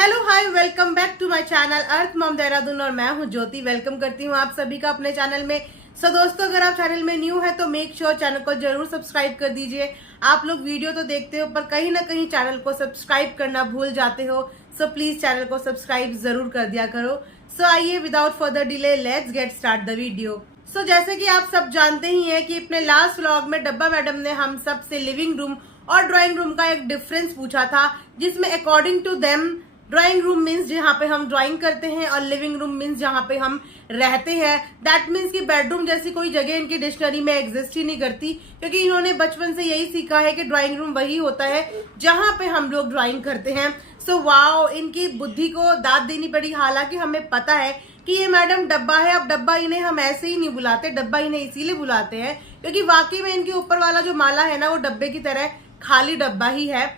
Hello hi, welcome back to my channel Earth mom Dehradun और मैं हूं ज्योति। वेलकम करती हूं आप सभी का अपने चैनल में। दोस्तों, अगर आप चैनल में न्यू है तो मेक श्योर चैनल को जरूर सब्सक्राइब कर दीजिए। आप लोग वीडियो तो देखते हो पर कहीं ना कहीं चैनल को सब्सक्राइब करना भूल जाते हो, सो प्लीज चैनल को सब्सक्राइब जरूर कर दिया करो। आइए without further delay let's get start the video. जैसे कि आप सब जानते ही हैं कि अपने लास्ट व्लॉग में डब्बा मैडम ने हम सब से लिविंग रूम और ड्राइंग रूम का एक डिफरेंस पूछा था, जिसमें according to them drawing room means जहाँ पे हम ड्राइंग करते हैं और लिविंग रूम मीन्स जहाँ पे हम रहते हैं। दैट मीन्स कि बेडरूम जैसी कोई जगह इनकी डिक्शनरी में एग्जिस्ट ही नहीं करती, क्योंकि इन्होंने बचपन से यही सीखा है कि ड्राइंग रूम वही होता है जहाँ पे हम लोग ड्राइंग करते हैं। वाओ, इनकी बुद्धि को दाद देनी पड़ी। हालांकि हमें पता है कि ये मैडम डब्बा है। अब डब्बा इन्हें हम ऐसे ही नहीं बुलाते, डब्बा इन्हें इसीलिए बुलाते हैं क्योंकि वाकई में इनके ऊपर वाला जो माला है ना, वो डब्बे की तरह खाली डब्बा ही है।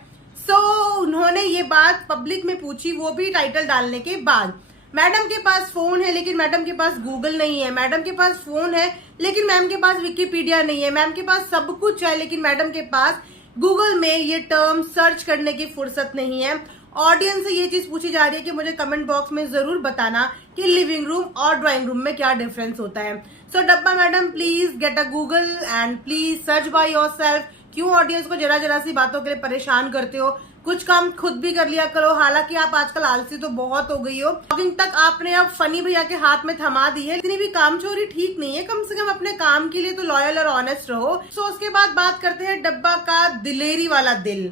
उन्होंने ये बात पब्लिक में पूछी, वो भी टाइटल डालने के बाद। मैडम के पास फोन है लेकिन मैडम के पास गूगल नहीं है। मैडम के पास फोन है लेकिन मैम के पास विकिपीडिया नहीं है। मैम के पास सब कुछ है लेकिन मैडम के पास गूगल में ये टर्म सर्च करने की फुर्सत नहीं है। ऑडियंस से ये चीज पूछी जा रही है कि मुझे कमेंट बॉक्स में जरूर बताना कि लिविंग रूम और ड्राइंग रूम में क्या डिफरेंस होता है। डब्बा madam, please get a Google and please search by yourself. क्यों ऑडियंस को जरा जरा सी बातों के लिए परेशान करते हो? कुछ काम खुद भी कर लिया करो। हालांकि आप आजकल आलसी तो बहुत हो गई हो। ब्लॉगिंग तक आपने अब फनी भैया के हाथ में थमा दी है। इतनी भी कामचोरी ठीक नहीं है। कम से कम अपने काम के लिए तो लॉयल और ऑनेस्ट रहो। उसके बाद बात करते हैं डब्बा का दिलेरी वाला दिल।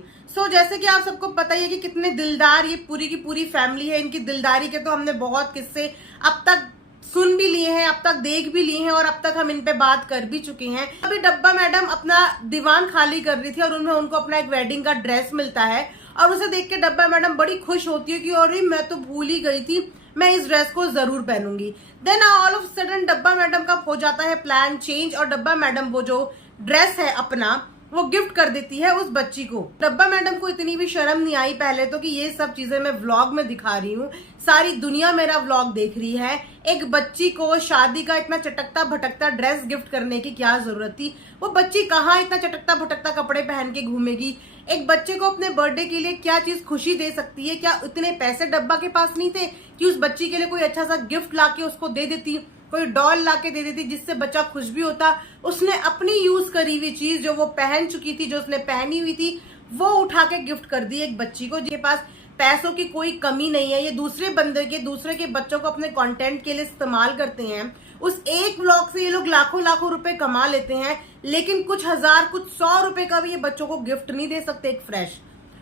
जैसे कि आप सबको पता ही है कि कितने दिलदार ये पूरी की पूरी फैमिली है। इनकी दिलदारी के तो हमने बहुत किस्से अब तक सुन भी लिए हैं, अब तक देख भी लिए हैं और अब तक हम इन पे बात कर भी चुके हैं। अभी डब्बा मैडम अपना दीवान खाली कर रही थी और उनमें उनको अपना एक वेडिंग का ड्रेस मिलता है और उसे देख के डब्बा मैडम बड़ी खुश होती है कि अरे मैं तो भूल ही गई थी, मैं इस ड्रेस को जरूर पहनूंगी। देन ऑल ऑफ सडन डब्बा मैडम का हो जाता है प्लान चेंज और डब्बा मैडम वो जो ड्रेस है अपना वो गिफ्ट कर देती है उस बच्ची को। डब्बा मैडम को इतनी भी शर्म नहीं आई पहले तो कि ये सब चीजें मैं व्लॉग में दिखा रही हूँ, सारी दुनिया मेरा व्लॉग देख रही है। एक बच्ची को शादी का इतना चटकता भटकता ड्रेस गिफ्ट करने की क्या जरूरत थी? वो बच्ची कहाँ इतना चटकता भटकता कपड़े पहन के घूमेगी? एक बच्चे को अपने बर्थडे के लिए क्या चीज खुशी दे सकती है? क्या इतने पैसे डब्बा के पास नहीं थे कि उस बच्ची के लिए कोई अच्छा सा गिफ्ट ला के उसको दे देती, कोई डॉल लाके दे देती जिससे बच्चा खुश भी होता? उसने अपनी यूज करी हुई चीज जो वो पहन चुकी थी, जो उसने पहनी हुई थी, वो उठा के गिफ्ट कर दी एक बच्ची को जिसके पास पैसों की कोई कमी नहीं है। ये दूसरे के बच्चों को अपने कंटेंट के लिए इस्तेमाल करते हैं। उस एक व्लॉग से ये लोग लाखों लाखों रुपए कमा लेते हैं, लेकिन कुछ हजार कुछ 100 रुपए का भी ये बच्चों को गिफ्ट नहीं दे सकते एक फ्रेश।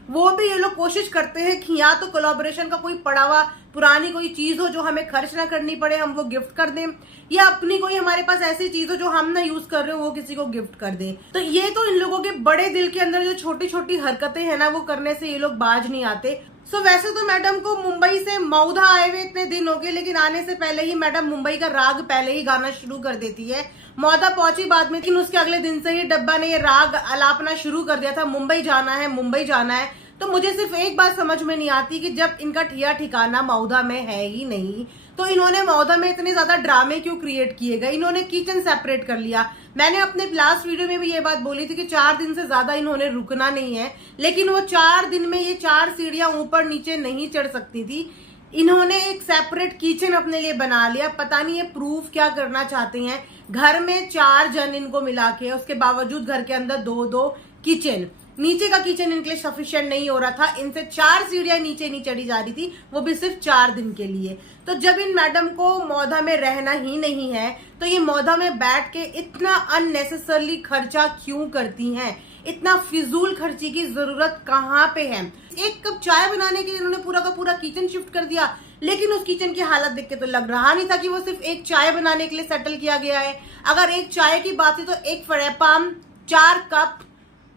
वो भी ये लोग कोशिश करते हैं कि या तो कोलैबोरेशन का कोई पड़ा हुआ पुरानी कोई चीज हो जो हमें खर्च ना करनी पड़े, हम वो गिफ्ट कर दें, या अपनी कोई हमारे पास ऐसी चीज हो जो हम ना यूज कर रहे हो वो किसी को गिफ्ट कर दें। तो ये तो इन लोगों के बड़े दिल के अंदर जो छोटी छोटी हरकतें हैं ना, वो करने से ये लोग बाज नहीं आते। वैसे तो मैडम को मुंबई से मऊधा आए हुए इतने दिन हो गए, लेकिन आने से पहले ही मैडम मुंबई का राग पहले ही गाना शुरू कर देती है। मौदा पहुंची बाद में, लेकिन उसके अगले दिन से ही डब्बा ने ये राग अलापना शुरू कर दिया था, मुंबई जाना है मुंबई जाना है। तो मुझे सिर्फ एक बात समझ में नहीं आती कि जब इनका ठिया ठिकाना मऊधा में है ही नहीं तो इन्होंने मऊधा में इतने ज्यादा ड्रामे क्यों क्रिएट किए गए? इन्होंने किचन सेपरेट कर लिया। मैंने अपने लास्ट वीडियो में भी ये बात बोली थी कि 4 दिन से ज्यादा इन्होंने रुकना नहीं है, लेकिन वो 4 दिन में ये 4 सीढ़ियां ऊपर नीचे नहीं चढ़ सकती थी। इन्होंने एक सेपरेट किचन अपने लिए बना लिया। पता नहीं ये प्रूफ क्या करना चाहते हैं। घर में 4 जन इनको मिला के, उसके बावजूद घर के अंदर 2-2 किचन। नीचे का किचन इनके लिए सफिशिएंट नहीं हो रहा था, इनसे 4 सीढ़ियां नीचे नहीं चढ़ी जा रही थी, वो भी सिर्फ 4 दिन के लिए। तो जब इन मैडम को मौधा में रहना ही नहीं है तो ये मौधा में बैठ के इतना अननेसेसरली खर्चा क्यों करती हैं? इतना फिजूल खर्ची की जरूरत कहाँ पे है? एक कप चाय बनाने के लिए इन्होंने पूरा का पूरा किचन शिफ्ट कर दिया, लेकिन उस किचन की हालत देख के तो लग रहा नहीं था कि वो सिर्फ एक चाय बनाने के लिए सेटल किया गया है। अगर एक चाय की बात है तो एक फ्राई पैन, 4 कप,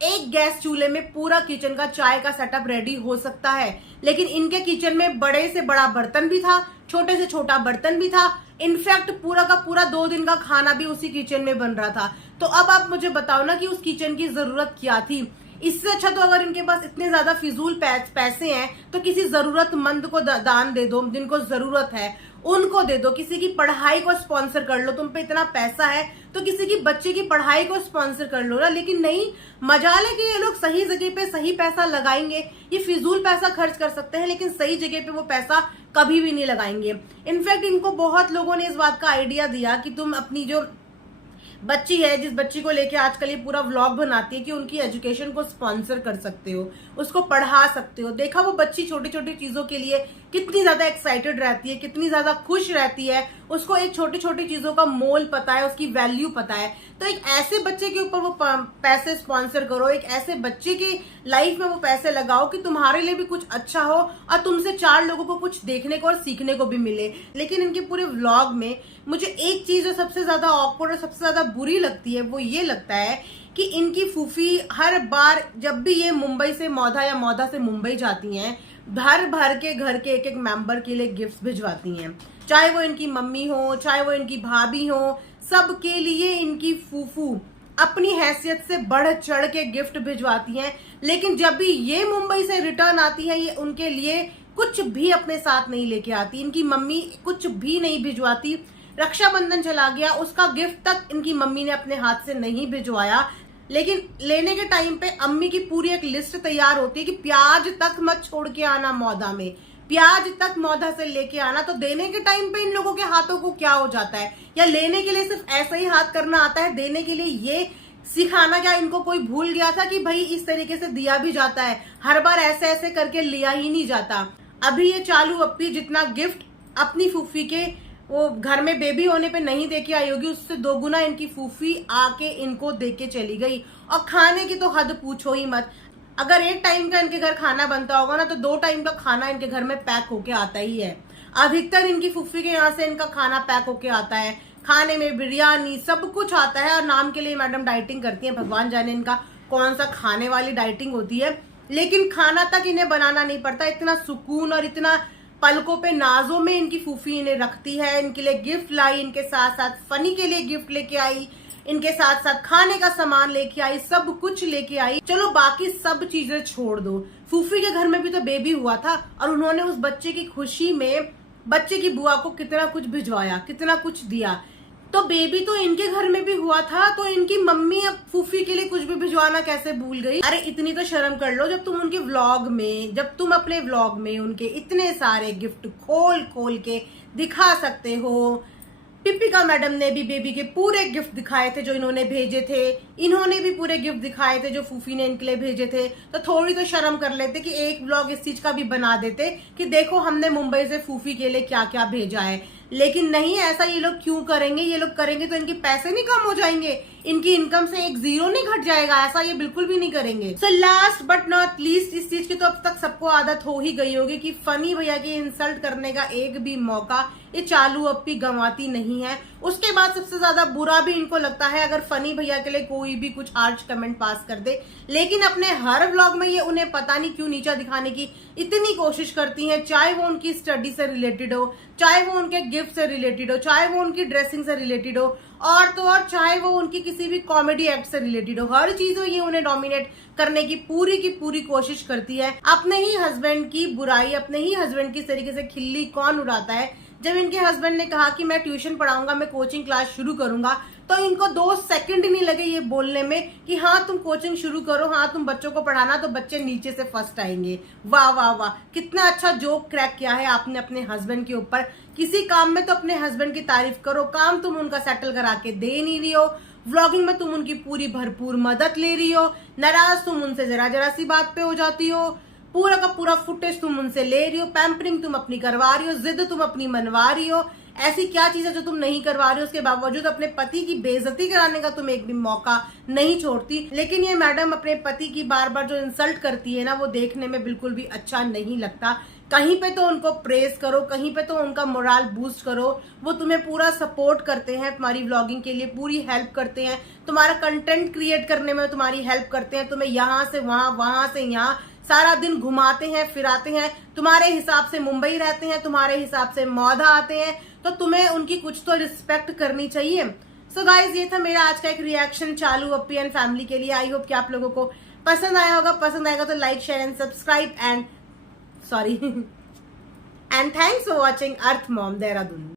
एक गैस चूल्हे में पूरा किचन का चाय का सेटअप रेडी हो सकता है। लेकिन इनके किचन में बड़े से बड़ा बर्तन भी था, छोटे से छोटा बर्तन भी था। इनफैक्ट पूरा का पूरा 2 दिन का खाना भी उसी किचन में बन रहा था। तो अब आप मुझे बताओ ना कि उस किचन की जरूरत क्या थी? इससे अच्छा तो अगर इनके पास इतने ज्यादा फिजूल पैसे हैं तो किसी जरूरतमंद को दान दे दो, जिनको जरूरत है उनको दे दो, किसी की पढ़ाई को स्पॉन्सर कर लो। तुम पे इतना पैसा है तो किसी की बच्चे की पढ़ाई को स्पॉन्सर कर लो ना। लेकिन नहीं, मजाल है कि ये लोग सही जगह पे सही पैसा लगाएंगे। ये फिजूल पैसा खर्च कर सकते हैं लेकिन सही जगह पे वो पैसा कभी भी नहीं लगाएंगे। इनफैक्ट इनको बहुत लोगों ने इस बात का आइडिया दिया कि तुम अपनी जो बच्ची है, जिस बच्ची को लेके आजकल ये पूरा व्लॉग बनाती है, कि उनकी एजुकेशन को स्पॉन्सर कर सकते हो, उसको पढ़ा सकते हो। देखा वो बच्ची छोटी छोटी चीजों के लिए कितनी ज्यादा एक्साइटेड रहती है, कितनी ज्यादा खुश रहती है, उसको एक छोटी छोटी चीजों का मोल पता है, उसकी वैल्यू पता है। तो एक ऐसे बच्चे के ऊपर वो पैसे स्पॉन्सर करो, एक ऐसे बच्चे की लाइफ में वो पैसे लगाओ कि तुम्हारे लिए भी कुछ अच्छा हो और तुमसे 4 लोगों को कुछ देखने को और सीखने को भी मिले। लेकिन इनके पूरे व्लॉग में मुझे एक चीज जो सबसे ज्यादा ऑकवर्ड और सबसे ज्यादा बुरी लगती है वो ये लगता है कि इनकी फूफी हर बार जब भी ये मुंबई से मौधा या मौधा से मुंबई जाती हैं, भर भर के घर के एक एक मेंबर के लिए गिफ्ट भिजवाती हैं। चाहे वो इनकी मम्मी हो, चाहे वो इनकी भाभी हो, सबके लिए इनकी फूफू अपनी हैसियत से बढ़ चढ़ के गिफ्ट भिजवाती हैं। लेकिन जब भी ये मुंबई से रिटर्न आती है, ये उनके लिए कुछ भी अपने साथ नहीं लेके आती। इनकी मम्मी कुछ भी नहीं भिजवाती। रक्षाबंधन चला गया, उसका गिफ्ट तक इनकी मम्मी ने अपने हाथ से नहीं भिजवाया। लेकिन लेने के टाइम पे अम्मी की पूरी एक लिस्ट तैयार होती है कि प्याज तक मत छोड़ के आना मौधा में, प्याज तक मौधा से लेके आना। तो देने के टाइम पे इन लोगों के हाथों को क्या हो जाता है? या लेने के लिए सिर्फ ऐसा ही हाथ करना आता है, देने के लिए ये सिखाना क्या इनको कोई भूल गया था कि भाई इस तरीके से दिया भी जाता है, हर बार ऐसे ऐसे करके लिया ही नहीं जाता। अभी ये चालू अप्पी जितना गिफ्ट अपनी फूफी के वो घर में बेबी होने पे नहीं देके आई होगी, उससे 2 गुना इनकी फूफी आके इनको देके चली गई। और खाने की तो हद पूछो ही मत। अगर एक टाइम का इनके घर खाना बनता होगा ना तो 2 टाइम का खाना इनके घर में पैक होके आता ही है। अधिकतर इनकी फूफी के यहाँ से इनका खाना पैक होके आता है। खाने में बिरयानी सब कुछ आता है। और नाम के लिए मैडम डाइटिंग करती है, भगवान जाने इनका कौन सा खाने वाली डाइटिंग होती है। लेकिन खाना तक इन्हें बनाना नहीं पड़ता। इतना सुकून और इतना पलकों पे नाजों में इनकी फूफी इन्हें रखती है। इनके लिए गिफ्ट लाई, इनके साथ साथ फनी के लिए गिफ्ट लेके आई, इनके साथ साथ खाने का सामान लेके आई, सब कुछ लेके आई। चलो बाकी सब चीजें छोड़ दो, फूफी के घर में भी तो बेबी हुआ था और उन्होंने उस बच्चे की खुशी में बच्चे की बुआ को कितना कुछ भिजवाया, कितना कुछ दिया। तो बेबी तो इनके घर में भी हुआ था, तो इनकी मम्मी अब फूफी के लिए कुछ भी भिजवाना कैसे भूल गई? अरे इतनी तो शर्म कर लो, जब तुम उनके व्लॉग में, जब तुम अपने व्लॉग में उनके इतने सारे गिफ्ट खोल खोल के दिखा सकते हो। दीपिका मैडम ने भी बेबी के पूरे गिफ्ट दिखाए थे जो इन्होंने भेजे थे, इन्होंने भी पूरे गिफ्ट दिखाए थे जो फूफी ने इनके लिए भेजे थे। तो थोड़ी तो शर्म कर लेते कि एक व्लॉग इस चीज का भी बना देते कि देखो हमने मुंबई से फूफी के लिए क्या क्या भेजा है। लेकिन नहीं, ऐसा ये लोग क्यों करेंगे? ये लोग करेंगे तो इनके पैसे नहीं कम हो जाएंगे, इनकी इनकम से एक 0 नहीं घट जाएगा? ऐसा ये बिल्कुल भी नहीं करेंगे। So last but not least, इस चीज की तो अब तक सबको आदत हो ही गई होगी कि फनी भैया की इंसल्ट करने का एक भी मौका ये चालू अप्पी गंवाती नहीं है। उसके बाद सबसे ज्यादा बुरा भी इनको लगता है अगर फनी भैया के लिए कोई भी कुछ हार्श कमेंट पास कर दे। लेकिन अपने हर व्लॉग में ये उन्हें पता नहीं क्यों नीचा दिखाने की इतनी कोशिश करती हैं, चाहे वो उनकी स्टडी से रिलेटेड हो, चाहे वो उनके गिफ्ट से रिलेटेड हो, चाहे वो उनकी ड्रेसिंग से रिलेटेड हो, और तो और चाहे वो उनकी किसी भी कॉमेडी एक्ट से रिलेटेड हो। हर चीज में ये उन्हें डोमिनेट करने की पूरी कोशिश करती है। अपने ही हस्बैंड की बुराई, अपने ही हस्बैंड की इस तरीके से खिल्ली कौन उड़ाता है? जब इनके हस्बैंड ने कहा कि मैं ट्यूशन पढ़ाऊंगा, मैं कोचिंग क्लास शुरू करूंगा, तो इनको 2 सेकंड नहीं लगे ये बोलने में कि हाँ तुम कोचिंग शुरू करो, हाँ तुम बच्चों को पढ़ाना तो बच्चे नीचे से फर्स्ट आएंगे। वाह वाह वाह, कितना अच्छा जोक क्रैक किया है आपने अपने हस्बैंड के ऊपर। किसी काम में तो अपने हस्बैंड की तारीफ करो, काम तुम उनका सेटल करा के दे नहीं रही हो, व्लॉगिंग में तुम उनकी पूरी भरपूर मदद ले रही हो, नाराज तुम उनसे जरा सी बात पे हो जाती हो, पूरा का पूरा फुटेज तुम उनसे ले रही हो, पैम्परिंग तुम अपनी करवा रही हो, जिद तुम अपनी मनवा रही हो। ऐसी क्या चीज है जो तुम नहीं करवा रही हो? उसके बावजूद अपने पति की बेइज्जती कराने का तुम एक भी मौका नहीं छोड़ती। लेकिन ये मैडम अपने पति की बार बार जो इंसल्ट करती है ना, वो देखने में बिल्कुल भी अच्छा नहीं लगता। कहीं पे तो उनको प्रेज करो, कहीं पे तो उनका मोरल बूस्ट करो। वो तुम्हें पूरा सपोर्ट करते हैं, तुम्हारी व्लॉगिंग के लिए पूरी हेल्प करते हैं, तुम्हारा कंटेंट क्रिएट करने में तुम्हारी हेल्प करते हैं, तुम्हें यहाँ से वहां, वहां से यहाँ सारा दिन घुमाते हैं, फिराते हैं। तुम्हारे हिसाब से मुंबई रहते हैं, तुम्हारे हिसाब से मौधा आते हैं, तो तुम्हें उनकी कुछ तो रिस्पेक्ट करनी चाहिए। सो गाइज, ये था मेरा आज का एक रिएक्शन चालू अप्पी एंड फैमिली के लिए। आई होप कि आप लोगों को पसंद आया होगा, पसंद आएगा तो like share and subscribe and sorry and thanks for watching earth mom Dehradun.